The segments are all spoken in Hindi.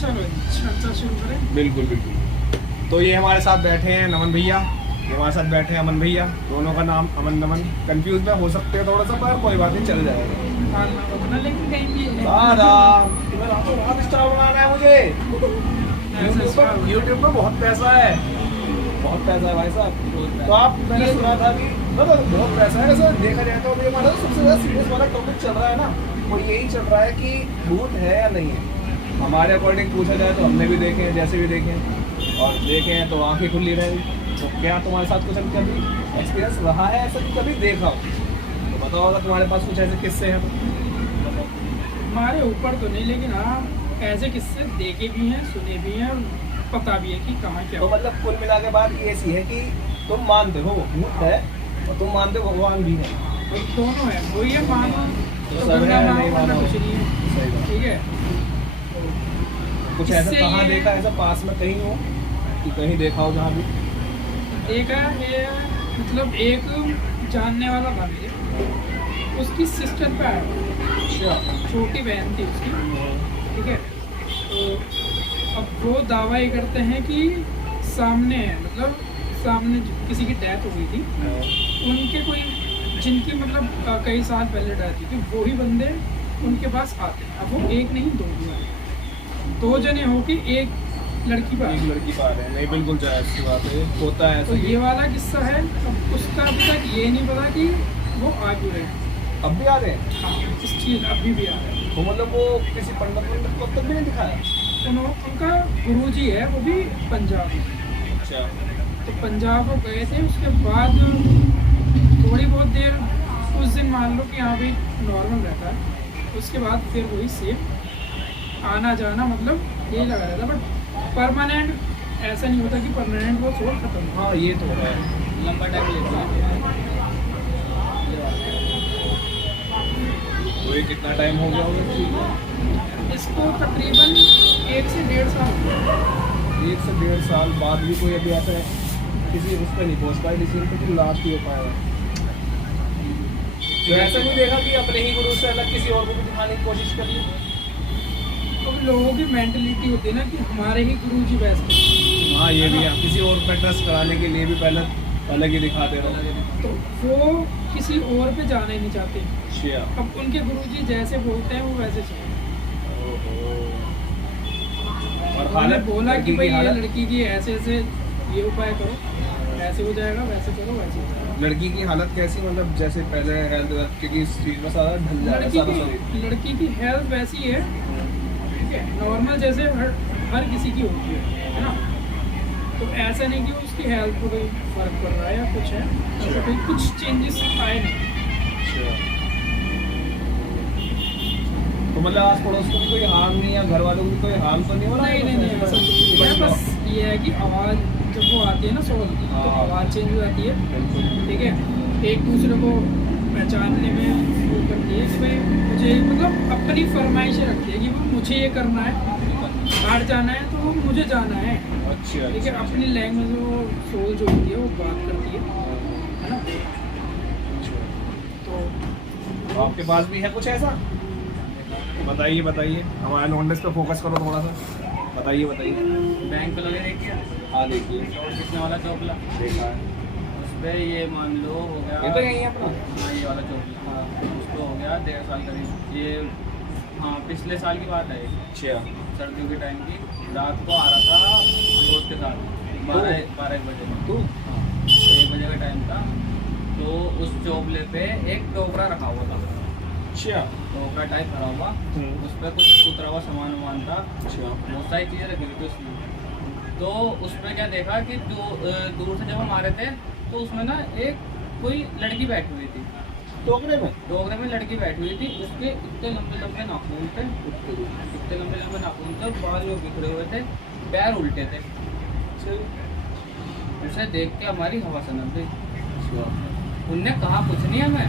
चलो चर्चा शुरू करें। बिल्कुल बिल्कुल। तो ये हमारे साथ बैठे हैं नमन भैया, ये हमारे साथ बैठे हैं अमन भैया। दोनों का नाम अमन नमन, कंफ्यूज में हो सकते हैं थोड़ा सा, पर कोई बात नहीं, चल जाएगा। हाल ना बदना, लेकिन कहीं भी है। दादा तुम्हें रातों रात स्टार बनाना है मुझे। यूट्यूब पर बहुत पैसा है, बहुत पैसा है भाई साहब। तो आप, मैंने सुना था कि मतलब बहुत पैसा है। वैसे देखा जाए तो अभी हमारा सबसे ज़्यादा सीरियस वाला टॉपिक चल रहा है ना, वो यही चल रहा है कि भूत है या नहीं है। हमारे अकॉर्डिंग पूछा जाए तो हमने भी देखे हैं, जैसे भी देखे हैं, और देखे हैं तो आंखें खुली रहेगी। तो क्या तुम्हारे साथ कुछ कभी एक्सपीरियंस रहा है ऐसा कि कभी देखा हो? तो बताओ अगर तुम्हारे पास कुछ ऐसे किस्से हैं तो। हमारे ऊपर तो नहीं, लेकिन हाँ ऐसे किस्से देखे भी हैं, सुने भी हैं, और पता भी है कि कहाँ क्या तो हुआ। मतलब कुल मिला के बात ये ऐसी है कि तुम मानते हो भूत है और तुम मानते हो भगवान भी है। तो दोनों है, वही है, मानो तो सब गंगा है, मानो नहीं वरना मानो। कुछ नहीं है। सही बात। ठीक है। कुछ ऐसा इससे कहाँ ये- देखा, ऐसा पास में कहीं हो कि कहीं देखा हो जहाँ भी? देखा है, मतलब एक जानने वाला था मेरे, उसकी सिस्टर पे आया हुआ, अच्छा। छोटी बहन थी उसकी। ठीक है। तो अब वो दावा ये करते हैं कि सामने है, मतलब सामने किसी की डेथ हो गई थी, उनके कोई जिनकी मतलब कई साल पहले डेथ हुई थी, वो ही बंदे उनके पास आते हैं। अब वो एक नहीं, दो जने हो कि एक लड़की पर एक लड़की पा रहे हैं, नहीं बिल्कुल जायज़ सी बात है, होता है तो ऐसा। ये वाला किस्सा है। अब उसका अभी तक ये नहीं पता कि वो आ क्यों रहे हैं। अब भी आ रहे हैं? हाँ, इस चीज़ अभी भी आ रहा है। तो मतलब वो किसी पंडित को अब तक भी नहीं दिखाया? उनका गुरुजी है, वो भी पंजाब में। अच्छा। तो पंजाब वो गए थे, उसके बाद थोड़ी बहुत देर, कुछ दिन मान लो कि यहाँ भी नॉर्मल रहता है, उसके बाद फिर वही सेम आना जाना, मतलब यही लगा रहता। बट परमानेंट ऐसा नहीं होता कि परमानेंट वो सोल खत्म हो। हाँ ये तो है, लंबा टाइम लेता है। तो ये कितना टाइम हो गया होगा इस चीज़ को? इसको तकरीबन 1 से 1.5 साल। 1 से 1.5 साल बाद भी कोई अभी ऐसा किसी उस पर नहीं पहुँच पाया, किसी को कि लास्ट ही हो पाया। तो ऐसा नहीं देखा कि अपने ही गुरु से अलग किसी और को भी दिखाने की कोशिश कर ली? तो लोगों की मेंटलिटी होती है ना कि हमारे ही गुरु जी बेस्ट हैं। हाँ ये भी है, किसी और पर ट्रस्ट कराने के लिए भी पहले अलग ही दिखाते रहो। तो वो किसी और पे जाना ही नहीं चाहते। अच्छा। अब उनके गुरुजी जैसे बोलते हैं वो वैसे चलते हैं। और उन्होंने हालत बोला कि लड़की भाई की ये हालत, लड़की की ऐसे ऐसे ये उपाय करो, ऐसे हो जाएगा, वैसे करो, वैसे हो जाएगा। लड़की की हालत कैसी, मतलब जैसे पहले हेल्थ क्योंकि इस चीज में सारा ढल जाता है सारा शरीर। लड़की की हेल्थ वैसी है, ठीक है, नॉर्मल जैसे हर किसी की होती है ना। तो ऐसा नहीं कि उसकी हेल्थ पर कोई फर्क पड़ रहा है या कुछ है, ऐसा कोई कुछ चेंजेस आए नहीं। तो मतलब आस पड़ोस को भी कोई हार्म नहीं, या घर वालों को भी कोई हार्म तो नहीं हो रहा है? नहीं ऐसा कुछ नहीं है। बस ये है कि आवाज़ जब वो आती है ना सोल, तो हाँ। आवाज़ चेंज हो जाती है। ठीक है, एक दूसरे को पहचानने में वो करती है कि भाई मुझे, मतलब अपनी फरमाइशें रखती है कि वो मुझे ये करना है, बाहर जाना है तो वो मुझे जाना है। अच्छा। ठीक है, अपनी लैंग्वेज में वो सोल जो होती है वो बात करती है ना। तो आपके पास भी है कुछ ऐसा? बताइए बताइए, हमारे नॉलेज पे फोकस करो थोड़ा सा, बताइए बताइए। बैंक पे लगे देखिए, हाँ देखिए, चौक कितने वाला चौकला, देखा है। उस पर ये मान लो हो गया, ये तो यही है अपना। हाँ ये वाला चौकला, हाँ। उसको हो गया 1.5 साल करीब। ये हाँ पिछले साल की बात है, अच्छा। सर्दियों के टाइम की। रात को आ रहा था दोस्त के साथ, 12-1 बजे। तू? हाँ, तो 1 बजे का टाइम था। तो उस चौबले पे एक टोकरा रखा हुआ था, अच्छा। टोकरा टाइप भरा हुआ, उस पर कुछ उतरा हुआ सामान वामान था, अच्छा। बहुत सारी चीज़ें रखी हुई थी उसमें। तो उसमें क्या देखा कि जो दूर से जब हम आ रहे थे तो उसमें ना एक कोई लड़की बैठी हुई थी, टोकरे में? टोकरे में लड़की बैठी हुई थी। उसके इतने लंबे लंबे नाखून थे, इतने लंबे लंबे नाखून थे, बाल जो बिखरे हुए थे, पैर उल्टे थे। उसे देख के हमारी हवा सनक गई। उनने कहा कुछ नहीं हमें,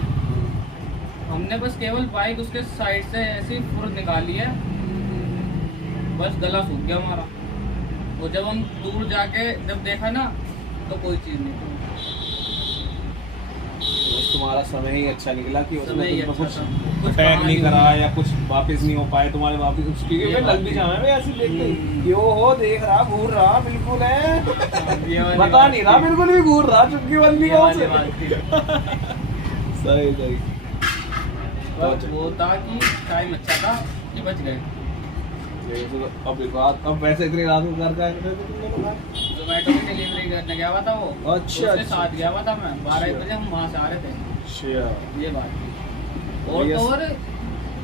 हमने बस केवल बाइक उसके साइड से ऐसी फुर्र निकाली है, बस गला सूख गया हमारा। वो जब हम दूर जाके जब देखा ना तो कोई चीज़ नहीं थी। बस तुम्हारा समय ही अच्छा निकला कि उसमें समय ही तुम पे अच्छा कुछ था। कुछ अटैक कहा नहीं नहीं करा उन्होंने। या कुछ वापस नहीं हो पाए तुम्हारे वापस क्योंकि ये मैं लग बात भी है। जाऊँ मैं ऐसे देखते ही हम्म। यो हो देख रहा घूर रहा बिल्कुल है ये वाली बता बात नहीं रहा थी। बिल्कुल भी घूर रहा चुपकी बंदी ये कौन वाली से बात थी। सही सही बस वो था कि टाइम अच्छा था कि बच गए। ये तो अब इस बात अब वैसे इतनी रात को घर का तुम लोग भाई जोमेटो की डिलीवरी करने गया हुआ था वो। अच्छा, तो उसके अच्छा। साथ गया हुआ था मैं 12 अच्छा। बजे हम वहाँ से आ रहे थे। अच्छा ये बात थी। और ये- तो और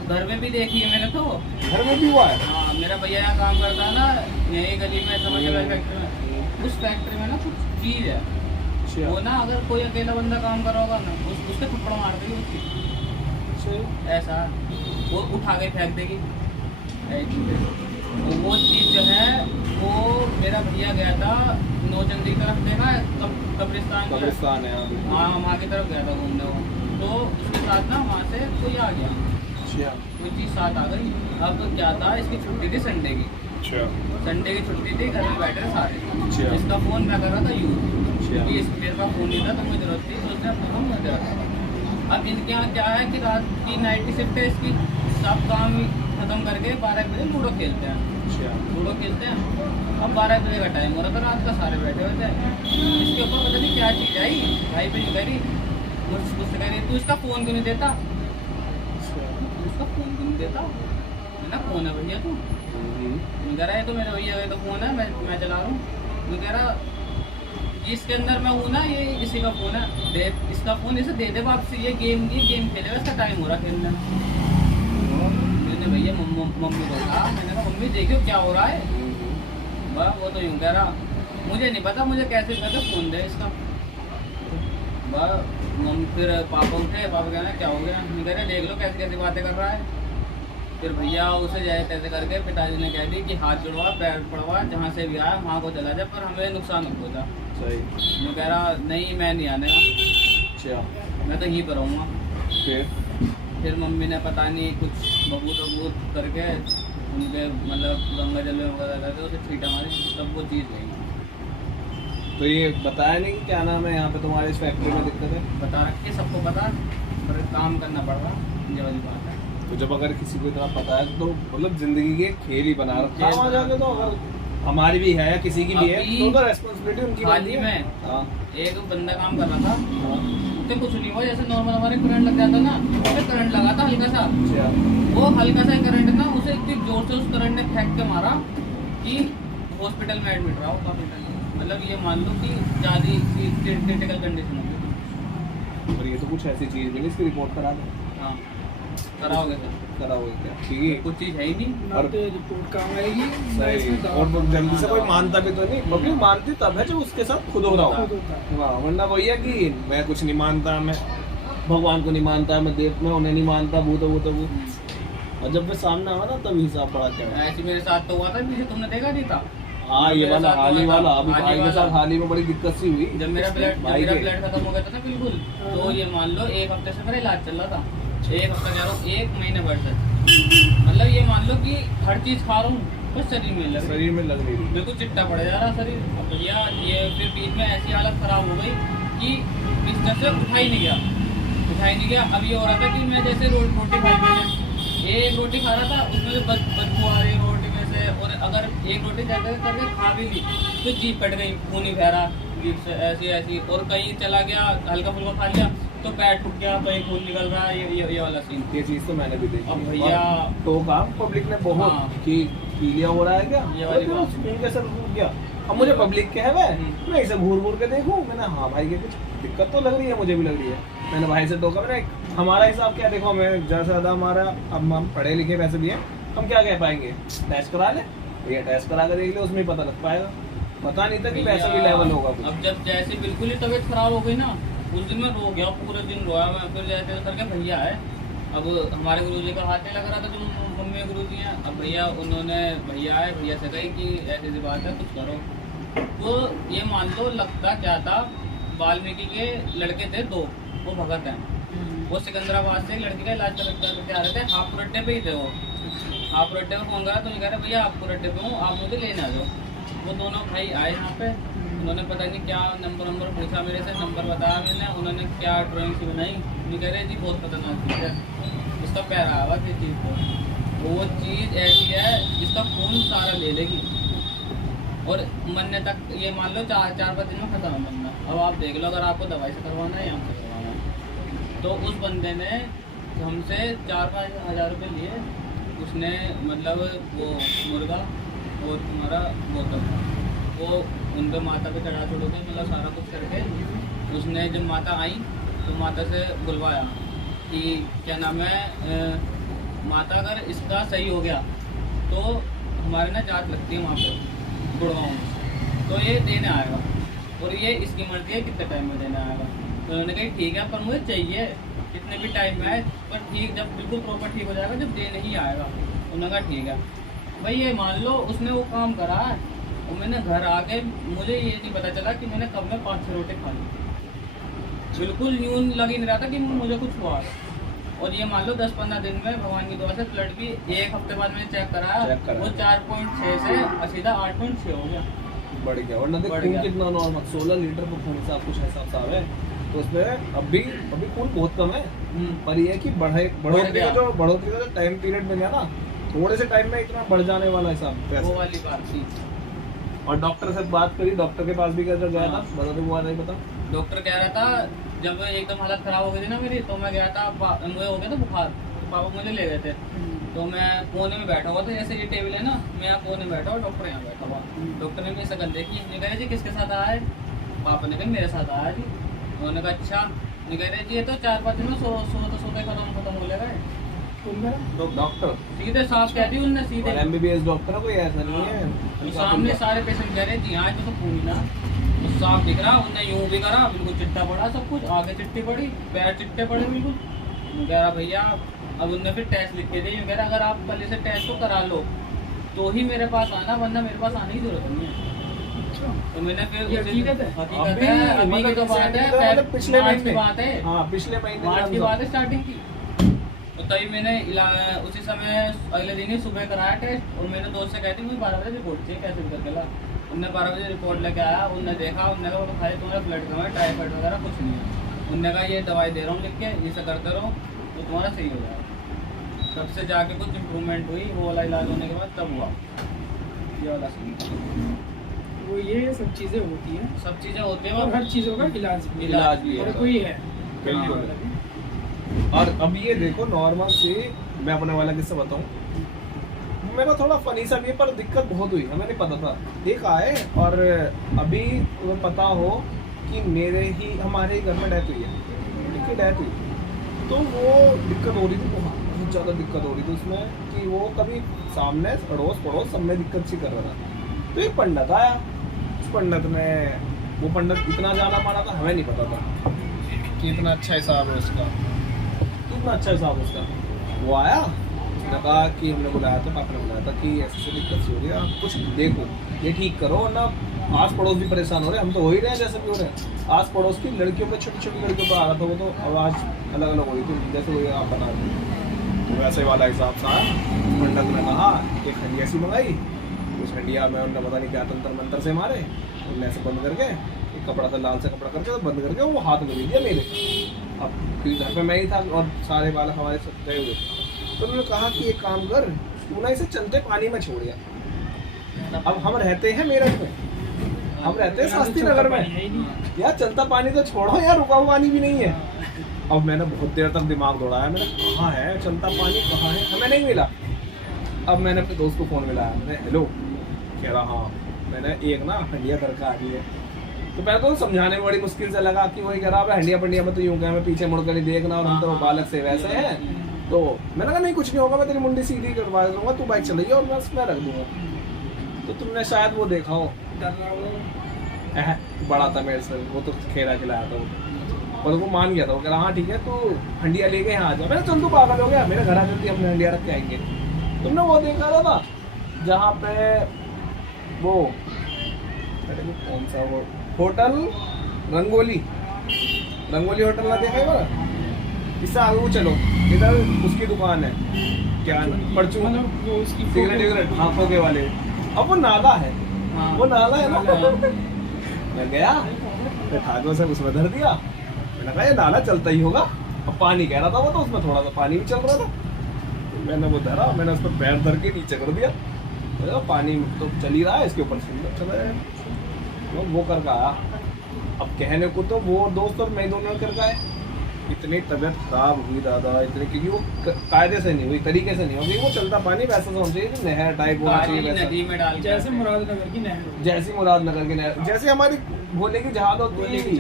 घर में भी देखी है मैंने तो। घर में भी हुआ है हाँ मेरा भैया यहाँ काम करता है ना यही गली में समझ फैक्ट्री में। उस फैक्ट्री में ना कुछ चीज़ है अच्छा वो ना अगर कोई अकेला बंदा काम कर रहा होगा ना उसके थप्पड़ मार देगी उसकी। अच्छा ऐसा वो उठा के फेंक देगी। तो वो चीज़ जो है वो मेरा भैया गया था नौचंदी की तरफ देखा है, कब्रिस्तान की तरफ। कब्रिस्तान है यहाँ पे हाँ वहाँ की तरफ गया था घूमने वो। तो उसके साथ ना वहाँ से कोई आ गया अच्छा कोई चीज़ साथ आ गई। अब तो क्या था इसकी छुट्टी थी संडे की। अच्छा संडे की छुट्टी थी घर में बैठे थे सारे। अच्छा। इसका फ़ोन मैं कर रहा था यूज अच्छा क्योंकि मेरे पास फ़ोन नहीं था तो मुझे जरूरत थी तो उसने अपना फ़ोन मुझे दे रखा। अब इनके यहाँ क्या है कि रात की नाइट की शिफ्ट है इसकी। सब काम खत्म करके 12 बजे लूडो खेलते हैं। अच्छा लूडो खेलते हैं। अब 12 बजे का टाइम हो रहा था रात का सारे बैठे हुए थे। इसके ऊपर पता नहीं क्या चीज़ आई भाई बहन कह रही मुझसे कह रही तू इसका फ़ोन क्यों नहीं देता उसका फ़ोन क्यों नहीं देता। मैंने फ़ोन है भैया तू मैं कह रहा है तो मेरे भैया का तो फ़ोन है मैं चला रहा हूँ। मैं कह रहा इसके अंदर मैं हूँ ना ये इसी का फ़ोन है दे इसका फ़ोन इसे दे दे वापसी ये गेम खेलेगा इसका टाइम हो रहा खेलने में। मैंने भैया मम्मी को कहा मैंने कहा मम्मी देखो क्या हो रहा है। बस वो तो यूँ कह रहा मुझे नहीं पता मुझे कैसे करके फ़ोन दे इसका। बस मम्मी फिर पापा उठे पापा कह रहे क्या हो गया मैं कह रहे देख लो कैसी कैसी बातें कर रहा है। फिर भैया उसे जाए तैसे करके पिताजी ने कह दी कि हाथ जुड़वा पैर पड़वा जहाँ से भी आया वहाँ को चला जाए पर हमें नुकसान मत पहुँचा। सही मैं कह रहा नहीं मैं नहीं आने का अच्छा मैं तो यहीं पर रहूँगा। फिर मम्मी ने पता नहीं कुछ बबूत करके उनके मतलब गंगा जल में वगैरह करके उसे छीटा मारी तब वो चीज़ गई। तो ये बताया नहीं कि क्या नाम है यहाँ पे तुम्हारे इस फैक्ट्री में दिक्कत है बता रखे सबको पता पर काम करना पड़ रहा ये वाली बात है। तो जब अगर किसी को इतना पता है तो मतलब जिंदगी के खेल ही बना रखा है खेल वहाँ बना जाके। तो अगर हमारी भी है या किसी की भी है अभी तो रेस्पॉन्सिबिलिटी उनकी हाल बनती ही है। में हाँ एक बंदा काम कर रहा था हाँ उससे कुछ नहीं हुआ जैसे नॉर्मल हमारे करंट लग जाता ना उसे करंट लगा था हल्का सा। अच्छा वो हल्का सा करंट ना उसे इतनी जोर से उस करंट ने फेंक के मारा कि हॉस्पिटल में एडमिट रहा वो काफी टाइम। मतलब ये मान लो कि ज़्यादा क्रिटिकल कंडीशन हो गई। और ये तो कुछ ऐसी चीज़ भी नहीं इसकी रिपोर्ट करा दो हाँ कराओगे सर कराओगे क्या ठीक है कुछ चीज़ है ही नहीं। ना तो रिपोर्ट काम आएगी ना सही इसमें दावा और वो जल्दी से कोई हाँ, मानता भी तो नहीं पब्लिक मानती तब है जब उसके साथ खुद हो रहा खुद हो। होता है। हाँ वरना वही है कि मैं कुछ नहीं मानता मैं भगवान को नहीं मानता मैं देव में उन्हें नहीं मानता भूत और जब मैं सामने आवा ना तब हिसाब पड़ा क्या है। ऐसे मेरे साथ तो हुआ था पीछे तुमने देखा नहीं था। हाँ ये मेरे वाला साथ हाल ही हुआ था, वाला अभी हाल ही भाई के वाला। साथ हाल ही में बड़ी दिक्कत सी हुई जब मेरा भाई के। ब्लड खत्म हो गया था ना बिल्कुल तो ये मान लो 1 हफ्ते से मेरा इलाज चल रहा था। 1 हफ्ता कह रहा हूँ 1 महीने भर से मतलब ये मान लो कि हर चीज़ खा रहा हूँ बस शरीर में लग रही शरीर में लग रही बिल्कुल चिट्टा पड़ जा रहा शरीर। अब भैया ये फिर बीच में ऐसी हालत खराब हो गई कि बिस्तर से उठा ही नहीं गया। अब ये हो रहा था कि मैं जैसे रोटी खाई मैंने एक रोटी खा रहा था उसमें से बदबू आ रही रोटी में से और अगर एक रोटी जगह करके खा भी ली तो जीभ कट गई खून ही बह रहा जीभ से ऐसी और कहीं चला गया हल्का फुल्का खा लिया तो पैर टूट गया कहीं खून निकल रहा है ये वाला सीन। ये चीज तो मैंने भी देखी अब है। भैया और तो काम पब्लिक ने बहुत हाँ। कि पीलिया हो रहा है क्या ये वाली तो बात। स्कूल कैसे रुक गया। अब मुझे पब्लिक के है मैं इसे घूर के देखूं मैंने हाँ भाई के कुछ दिक्कत तो लग रही है मुझे भी लग रही है। मैंने भाई से टोका मैंने हमारा हिसाब क्या देखो हमें ज़्यादा से ज़्यादा हमारा अब हम पढ़े लिखे वैसे भी हैं हम क्या कह पाएंगे टेस्ट करा ले भैया टेस्ट करा कर देख ले उसमें ही पता लग पाएगा। पता नहीं था कि वैसा भी लेवल होगा कुछ। अब जब जैसे बिल्कुल ही तबीयत खराब हो गई ना उस दिन मैं रो गया पूरे दिन रोया मैं। फिर जैसे करके भैया है अब हमारे गुरुजी का हाथ नहीं लग रहा था जो मम्मी गुरुजी हैं। अब भैया उन्होंने भैया आए भैया से कही कि ऐसी ऐसी बात है कुछ करो। तो ये मान लो लगता क्या था वाल्मीकि के लड़के थे 2 वो भगत हैं वो सिकंदराबाद से एक लड़की का इलाज करके आ रहे थे हाफ रट्टे पे ही थे वो। हाफ रट्टे में फोन करा तो मैं कह रहे भैया आपको रट्टे पे हूँ आप मुझे लेने आ जाओ। वो दोनों भाई आए यहाँ पे उन्होंने पता नहीं क्या नंबर पूछा मेरे से, नंबर बताया मैंने, उन्होंने क्या ड्राइंग सी बनाई, नहीं कह रहे जी बहुत खतरनाक चीज़ है, उसका पैर आया हुआ किस चीज़ को, वो चीज़ ऐसी है जिसका खून सारा ले लेगी और मरने तक, ये मान लो 4-5 दिन में खत्म है मरना। अब आप देख लो, अगर आपको दवाई से करवाना है या हमसे करवाना है। तो उस बंदे ने हमसे 4-5 हज़ार रुपये लिए, उसने मतलब वो मुर्गा और तुम्हारा बोतल वो उन पे माता पे चढ़ा छोड़ो के मतलब सारा कुछ करके, उसने जब माता आई तो माता से बुलवाया कि क्या नाम है माता अगर इसका सही हो गया तो हमारे ना जात लगती है वहाँ पे गुड़गांव में, तो ये देने आएगा और ये इसकी मर्जी है कितने टाइम में देने आएगा। तो उन्होंने कहा ठीक है पर मुझे चाहिए कितने भी टाइम में आए, पर ठीक जब बिल्कुल प्रॉपर ठीक हो जाएगा जब देने ही आएगा। उन्होंने कहा ठीक है भाई, ये मान लो उसने वो काम करा और मैंने घर आके मुझे ये नहीं पता चला कि मैंने कब में 5-6 रोटी खा ली, बिल्कुल यूं लग ही नहीं रहा था कि मुझे कुछ हुआ। और ये मान लो 10-15 दिन में भगवान की दुआ से ब्लड भी 1 हफ्ते बाद मैंने चेक कराया, वो 4.6 से सीधा 8.6 हो गया, बढ़ गया। और नदी खून कितना नॉर्मल 16 लीटर पर खून सा कुछ ऐसा सा है, तो उसमें अभी खून बहुत कम है, पर ये है कि बढ़ोतरी का जो टाइम पीरियड मिल गया ना, थोड़े से टाइम में इतना बढ़ जाने वाला हिसाब, वो वाली बात थी। और डॉक्टर से बात करी, डॉक्टर के पास भी कैसे गया था, बता दो वो नहीं पता। डॉक्टर कह रहा था जब एकदम हालत खराब हो गई थी ना मेरी, तो मैं गया था, मुझे हो गया था बुखार, तो पापा मुझे ले गए थे, तो मैं कोने में बैठा हुआ था, जैसे ये टेबल है ना, मैं यहाँ कोने में बैठा हुआ, डॉक्टर यहाँ बैठा हुआ। डॉक्टर ने मेरी शकल देखी, नहीं कह रहे जी किसके साथ आया है, पापा ने कहा मेरे साथ आया जी। उन्होंने कहा अच्छा, नहीं कह रहे जी ये तो 4-5 दिन में सोते खत्म हो जाएगा। डॉक्टर सीधे साफ कहती उनने, सीधे MBBS डॉक्टर है, कोई ऐसा नहीं है। तो सामने सारे पेशेंट कह रहे जी हाँ तो पूरी ना, तो साफ दिख रहा, उनने यूं भी करा, बिल्कुल चिट्टा पड़ा सब कुछ, आगे चिट्टी पड़ी, पैर चिट्टे पड़े बिल्कुल। कह रहा भैया, अब उनने फिर टेस्ट लिख के दिए, कह रहा अगर आप पहले से टेस्ट को करा लो तो ही मेरे पास आना, वरना मेरे पास आने की जरूरत नहीं है। तो मैंने फिर हकीकत है, अभी की तो बात है, पिछले मार्च की बात है, हाँ पिछले महीने मार्च की बात है स्टार्टिंग की। तो तभी मैंने उसी समय अगले दिन ही सुबह कराया टेस्ट, और मैंने दोस्त से कहती मुझे 12 बजे रिपोर्ट चाहिए, कैसे भी करके ला। उनने 12 बजे रिपोर्ट लेके आया, उनने देखा, उनने कहा तो खाली तुम्हारा ब्लड कम है, टाइफाइड वगैरह कुछ नहीं है। उनने कहा ये दवाई दे रहा हूँ लिख के, इसे करते रहो तो तुम्हारा सही हो जाएगा। तब से जाके कुछ इम्प्रूवमेंट हुई, वो वाला इलाज होने के बाद तब हुआ ये वाला सीन। वो ये सब चीज़ें होती हैं, सब चीज़ें होती हैं और हर चीज़ों का इलाज भी है। और कोई है करने वाला भी। और अब ये देखो नॉर्मल से मैं अपने वाला किस्सा बताऊं, मेरा थोड़ा फनी सा भी है, पर दिक्कत बहुत हुई, हमें नहीं पता था। एक आए और अभी तुम्हें पता हो कि हमारे ही घर में डेथ हुई है, ठीक है, डेथ हुई, तो वो दिक्कत हो रही थी, बहुत ज़्यादा दिक्कत हो रही थी उसमें कि वो कभी सामने अड़ोस पड़ोस सब में दिक्कत सी कर रहा था। तो एक पंडित आया, उस पंडित ने, वो पंडित इतना जाना माना था, हमें नहीं पता था कि इतना अच्छा हिसाब है उसका, इतना अच्छा हिसाब है उसका। वो आया, उसने कहा कि हमने बुलाया था, पापा ने बुलाया था कि ऐसे दिक्कत सी हो रही है, आप कुछ देखो, ये ठीक करो, वरना आस पड़ोस भी परेशान हो रहे हैं, हम तो हो ही रहे हैं जैसे भी हो रहे हैं। आस पड़ोस की लड़कियों पे, छोटी छोटी लड़कियों पर आ रहा था, वो तो आवाज़ अलग अलग हो रही थी, जैसे वो आप बना रहे, तो वैसे वाला हिसाब सा आया। पंडित ने कहा एक हंडिया सी मंगाई, उस हंडिया में उनका पता नहीं क्या तंत्र मंत्र से मारे, उनने ऐसे बंद करके एक कपड़ा था, लाल से कपड़ा करके तो बंद करके वो हाथ में दे दिया मेरे। अब क्योंकि घर पे मैं ही था और सारे बालक हमारे सब गए हुए, तो उन्होंने कहा कि एक काम कर, तू ना इसे चलते पानी में छोड़ दिया। अब हम रहते हैं मेरठ में, हम रहते हैं शास्त्री नगर में, यार चलता पानी तो छोड़ो यार, रुका हुआ पानी भी नहीं है। अब मैंने बहुत देर तक दिमाग दौड़ाया, मैंने कहाँ है चलता पानी, कहाँ है, हमें नहीं मिला। अब मैंने अपने दोस्त को फ़ोन मिलाया, मैंने हेलो, कह रहा हाँ मैंने एक ना हंडिया घर का आ गई है। तो पहले तो समझाने में बड़ी मुश्किल से लगा कि वही कह रहा है हंडिया पंडिया में तो यूँ क्या, मैं पीछे मुड़कर नहीं देखना, और हम तो बालक से वैसे हैं। तो मैंने कहा नहीं कुछ नहीं होगा, मैं तेरी मुंडी सीधी करवा दूंगा, तू बाइक चलाइए और मैं उसमें रख दूंगा। तो तुमने शायद वो देखा हो, बड़ा था मेरे से, वो तो खेला खिलाया था वो, और वो मान गया था, वो कह रहा हाँ ठीक है, तो हंडिया लेके यहाँ आ जा। मैंने चल तू पागल हो गया, मेरे घर आ जाती हमने हंडिया रख के आएंगे। तुमने वो देखा था जहाँ पे वो कौन सा वो होटल रंगोली होटल ना देखा है, इससे आगे वो चलो, इधर उसकी दुकान है, क्या परचून सिगरेट आंखों के वाले, अब वो नाला है, वो नाला है ना, मैं गया, फिर ठाकुर से उसमें धर दिया। मैंने कहा ये नाला चलता ही होगा, अब पानी कह रहा था वो, तो उसमें थोड़ा सा पानी भी चल रहा था। तो मैंने वो धरा, मैंने उस पर पैर धर के नीचे कर दिया, तो पानी तो चल ही रहा है, इसके ऊपर से चला जाए। तो वो करके आया। अब कहने को तो वो दोस्त और मैं दोनों करके आए, इतनी तबीयत खराब हुई दादा, इतनी, क्योंकि वो कायदे से नहीं हुई, तरीके से नहीं हुई। वो चलता पानी वैसा होना चाहिए, नहर टाइप होना चाहिए, नदी में डाल के जैसे मुरादनगर की नहर, जैसी मुरादनगर की नहर, जैसे हमारी भोले की जहाज होती थी।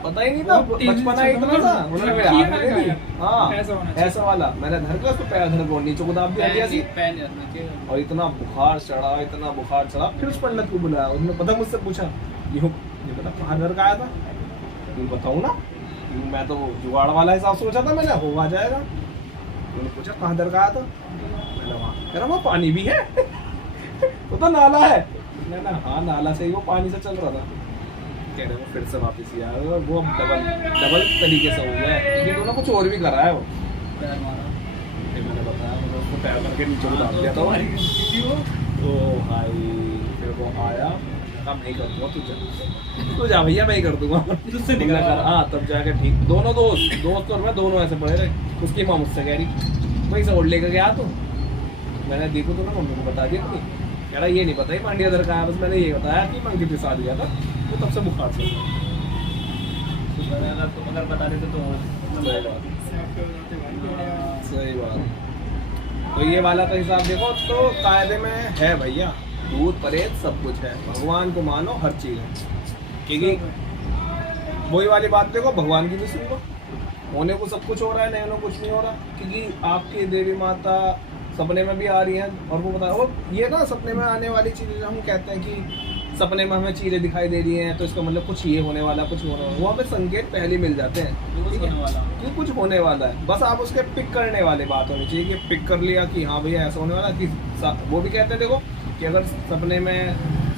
पता ही नहीं था, बचपना इतना था, उन्होंने मेरे हाथ में दे दी। हाँ ऐसा वाला, मैंने धर के उसको पैर धर को नीचे कूदा दिया ऐसी, और इतना बुखार चढ़ा। फिर उस पंडित को बुलाया, उसने पता मुझसे पूछा, ये पता कहाँ घर का आया था? बताऊँ ना, मैं तो जुगाड़ वाला हिसाब सोचा था मैंने, हो आ जाएगा। उन्होंने पूछा कहाँ दर का आया था? मैंने वहाँ, कह रहा वहाँ पानी भी है। वो तो नाला है। मैंने हाँ नाला से ही वो पानी से चल रहा था। कह रहे वो फिर से वापस ही आया, वो डबल तरीके से हो गया है, क्योंकि उन्होंने कुछ और भी करा है वो। फिर मैंने बताया, मैंने उसको पैर करके नीचे उतार दिया था तो भाई। फिर वो आया, मैं ही कर दूंगा, तू जा भैया, मैं ही कर दूंगा, तुझसे निकला कर। हाँ तब जाके ठीक, दोनों दोस्त और मैं दोनों ऐसे पड़े रहे। उसकी माँ मुझसे कह रही वही से और लेकर गया तो मैंने देखो तो ना मम्मी को बता दिया तुम्हें, कह रहा ये नहीं पता ही पांडिया दर का है, बस मैंने ये बताया कि मैं कितने साल गया था, तो तब से बुखार से। अगर बता देते तो सही बात। तो ये वाला तो हिसाब देखो तो कायदे में है भैया, भूत प्रेत सब कुछ है, भगवान को मानो, हर चीज़ है। क्योंकि वही वाली बात देखो, भगवान की भी सुन लो, होने को सब कुछ हो रहा है, नहीं होने कुछ नहीं हो रहा, क्योंकि आपकी देवी माता सपने में भी आ रही हैं, और वो बता, और ये ना सपने में आने वाली चीज़ें हम कहते हैं कि सपने में हमें चीज़ें दिखाई दे रही हैं, तो इसका मतलब कुछ ये होने वाला, कुछ होने वाला, वो हमें संकेत पहले मिल जाते हैं कि कुछ होने वाला है। बस आप उसके पिक करने वाले बात होनी चाहिए कि पिक कर लिया कि हाँ भैया ऐसा होने वाला। कि वो भी कहते हैं देखो कि अगर सपने में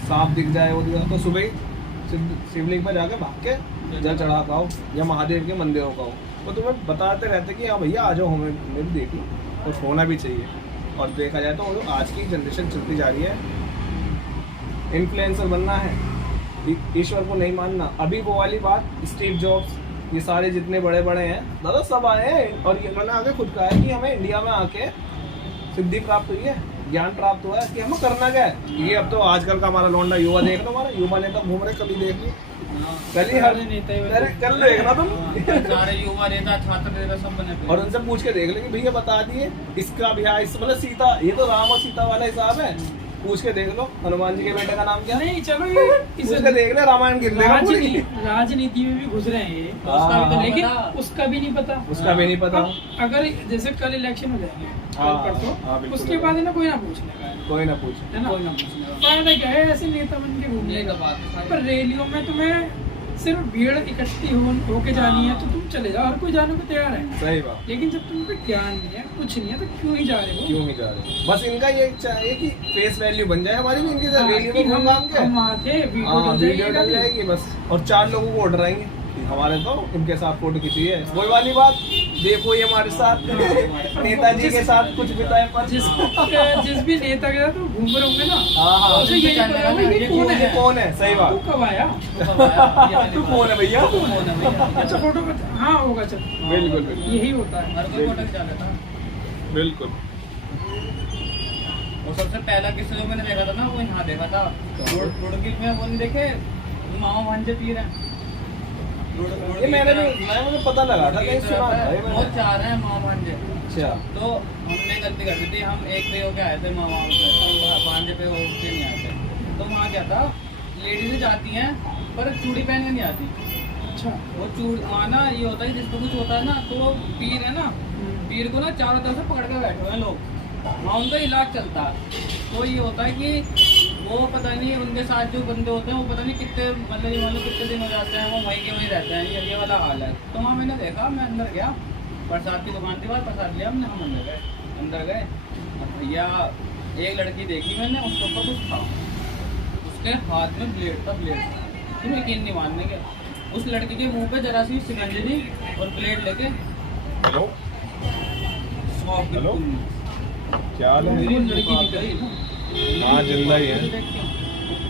सांप दिख जाए, वो दिख जाए, तो सुबह ही शिवलिंग पर जाके भाग के जल चढ़ा का हो, या महादेव के मंदिरों का हो, वो तुम्हें बताते रहते कि हाँ भैया आ जाओ, हमें भी देख लो, कुछ होना भी चाहिए। और देखा जाए तो आज की जनरेशन चलती जा रही है, इन्फ्लुएंसर बनना है, ईश्वर को नहीं मानना। अभी वो वाली बात, स्टीव जॉब्स, ये सारे जितने बड़े बड़े हैं दादा सब आए हैं, और ये मैंने आगे खुद कहा है कि हमें इंडिया में आके सिद्धि प्राप्त हुई है, ज्ञान प्राप्त हुआ है कि हमें करना क्या है। ये अब तो आजकल का हमारा लौंडा युवा देख लो, हमारा युवा नेता घूम रहे, कभी देख ली, कल ही हर कल देखना तुम, सारे युवा नेता, छात्र नेता सब बने। और उनसे पूछ के देख लेंगे भैया बता दिए इसका भी, मतलब सीता, ये तो राम और सीता वाला हिसाब है, पूछ के देख लो हनुमान जी के बेटे का नाम क्या? नहीं चलो ये पूछ के देख ले, रामायण गिर लेगा पूरी। राजनीति में भी घुस रहे हैं ये, लेकिन उसका भी नहीं पता, उसका भी नहीं पता। अगर जैसे कल इलेक्शन हो जाएंगे, बिल्कुल, उसके बाद है ना कोई ना पूछने का, कोई ना पूछ, है ना, फायदा क्या है ऐसे नेता बन के घूमने का। बात पर रैलियों में तुम्हें सिर्फ भीड़ इकट्ठी होके जानी है तो तुम चले जाओ, हर कोई जाने को तैयार है, सही बात। लेकिन जब तुम पे ज्ञान नहीं है, कुछ नहीं है, तो क्यों ही जा रहे हो? क्यों ही जा रहे हो? बस इनका ये चाहिए कि फेस वैल्यू बन जाए हमारी भी, इनके साथ रैली में घूम घाम के वीडियो डल जाएगी बस, और 4 लोगों को ऑर्डर आएंगे हमारे, तो इनके साथ फोटो खींची है। वही वाली बात, देखो ये हमारे साथ नेताजी के साथ कुछ बिताए, पर जिस भी नेता के साथ घूम रहे होंगे ना, हाँ ये कौन है, सही बात, तू कब आया, तू कौन है भैया, अच्छा फोटो हाँ होगा, चल बिल्कुल यही होता है, हर कोई फोटो खिंचा लेता है। बिल्कुल। और सबसे पहला किस्सा जो मैंने देखा था ना, वो यहाँ देखा था रुड़की में, वो नहीं देखे मामा भांजे पी रहे हैं, ये मुझे पता लगा था, कहीं सुना था ये, बहुत चाह रहे हैं मामा भांजे। अच्छा, तो हमने गलती कर दी थी, हम एक पे होके आए थे मामा भांजे पे होके नहीं आए थे। तो वहाँ क्या था, लेडीजें जाती हैं पर चूड़ी पहन के नहीं आती। अच्छा, वो चूड़ी आना ये होता है जिसको कुछ होता है ना, तो वो पीर है ना, पीर को ना चारों तरफ से पकड़ के बैठे हुए हैं लोग, वहाँ उनका इलाज चलता है। तो ये होता है कि वो पता नहीं उनके साथ जो बंदे होते हैं वो पता नहीं कितने मतलब कितने दिन हो जाते हैं, वो वहीं के वहीं रहते हैं, ये वाला हाल है। तो वहाँ मैंने देखा, मैं अंदर गया, प्रसाद की दुकान थी, बाहर प्रसाद लिया हमने, हम अंदर गए भैया, एक लड़की देखी मैंने, उसके ऊपर कुछ था, उसके हाथ में ब्लेड था, ब्लेड, तुम यकीन नहीं मानने के, उस लड़की के मुंह पे जरा सी सिरिंज दी और ब्लेड लेके, हेलो हेलो क्या हाल है? लड़की निकली ना, हाँ जिंदा ही है।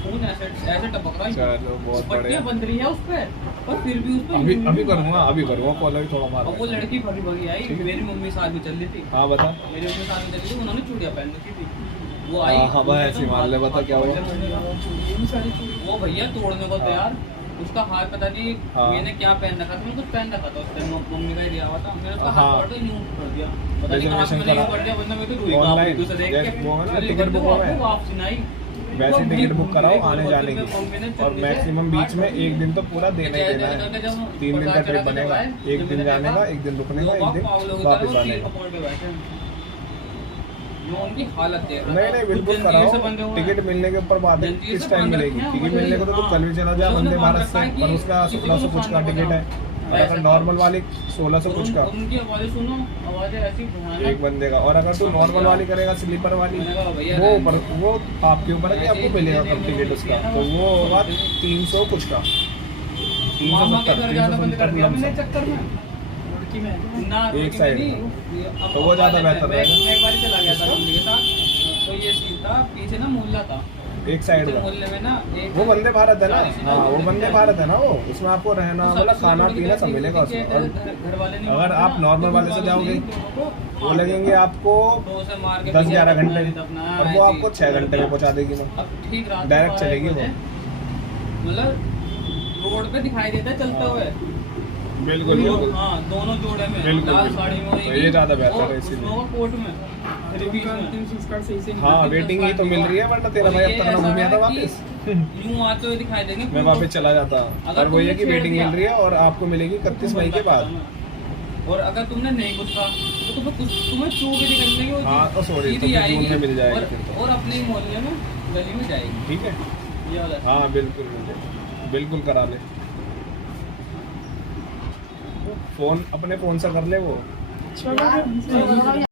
पूछ खून ऐसे ऐसे टपक रहा है। चलो बहुत पट्टियां बढ़िया। बंध रही है उस पे, पर फिर भी उस पे अभी करूँगा कॉल अभी थोड़ा मार और वो लड़की भगी भगी आई। ठीक है। मेरी मम्मी साथ में चल रही थी, हाँ बता। मेरी मम्मी साथ में चल रही थी, उन्होंने चूड़ियां पहन रखी थी। वो आई, हाँ भाई ऐसे मान ले, बता क्या हुआ। ये सारी चीजें वो भैया तोड़ने को तैयार। उसका हाथ पता नहीं हाँ। मैंने क्या पहन रखा था, मैंने कुछ पहन रखा था उस टाइम, मम्मी का ही दिया हुआ था। मैंने उसका हाँ। हाथ पकड़ के यूं कर दिया, पता नहीं कहाँ से Reservation मैंने यूं करा। कर दिया, वरना मैं तो रोई Online, दूसरे देख जैसे के। वो है ना, मैंने टिकट बुक वो हुआ है। वापसी नहीं। वैसे टिकट बुक कराओ आने जाने की, मम्मी ने और मैक्सिमम बीच में एक दिन तो पूरा देना ही देना है। 3 दिन का ट्रिप बनेगा, एक दिन जाने का, एक दिन रुकने का, एक दिन वापस आने का। उनकी हालत देख रहा नहीं था। नहीं बिल्कुल जंजीर से कराओ। बंधे हुए हैं। टिकट मिलने के ऊपर बात है जंजीर किस से टाइम बांध मिलेगी। रखे हैं, टिकट वो मिलने को तो तू हाँ। कल भी चला जा उन्होंने वंदे बांध भारत रखा से, है कि पर उसका किसी को 1600 कुछ का नुकसान टिकट है, पहुंचाना। और अगर नॉर्मल वाली 1600 कुछ का उनकी आवाजें सुनो, आवाजें ऐसी भयानक। एक बंदे का। और अगर तू नॉर्मल वाली करेगा स्लीपर वाली, मैंने कहा भैया वो रहने ऊपर वो आपके ऊपर है कि आपको मिलेगा कब टिकट उसका, तो वो होगा 300 कुछ का, मामा के 370 घर जाना बंद कर दिया मैंने 370 चक्कर में। लड़की में ना एक लड़की साइड में में। नहीं, अब तो वो ज्यादा अब बेहतर मैं रहेगा। एक बार चला गया था मम्मी के साथ। तो ये सीन था, पीछे ना मोहल्ला था, एक साइड पीछे का। मोहल्ले में ना एक वो वंदे भारत है ना, शादी हाँ वो वंदे भारत है ना, वो उसमें आपको रहना तो मतलब सब खाना छोड़ के पीना सब गए मिलेगा थे उसमें। कि और घर वाले नहीं अगर मानते आप ना, नॉर्मल तो वाले से घर जाओगे, दोनों को वो मार लगेंगे आपको तो उसे मार के 10-11 पीछे घंटे, अपना और वो आपको 6 घंटे में पहुंचा देगी वो। अब ठीक रात को डायरेक्ट 12 चलेगी वो। बजे, मतलब रोड पे दिखाई देता है चलते हुए। बिल्कुल बिल्कुल हाँ दोनों जोड़े में बिल्कुल, लाल बिल्कुल। साड़ी में तो होगी, ये ज्यादा बेहतर और है इसीलिए। उसमें वो कोट में तो बीच उनका में। अंतिम संस्कार सही से नहीं हाँ हुआ। वेटिंग ही तो मिल रही है, वरना तेरा भाई अब तक ना घूम आता वापस। यूं आते हुए दिखाई देंगे मैं वापस चला जाता, अगर और वो ये तुमने कि छेड़ वेटिंग दिया, मिल रही है और आपको मिलेगी 31 मई के बाद। और अगर तुमने नहीं कुछ कहा तो तुम्हें चू के निकलने की वो हाँ तो सॉरी, तो सीधी फिर आएगी जून में मिल जाएगी फिर तो। और अपने ही मोहल्ले में गली में जाएगी। ठीक है, ये वाला हाँ बिल्कुल बिल्कुल करा ले। फोन अपने फोन से कर ले वो। चलो फिर।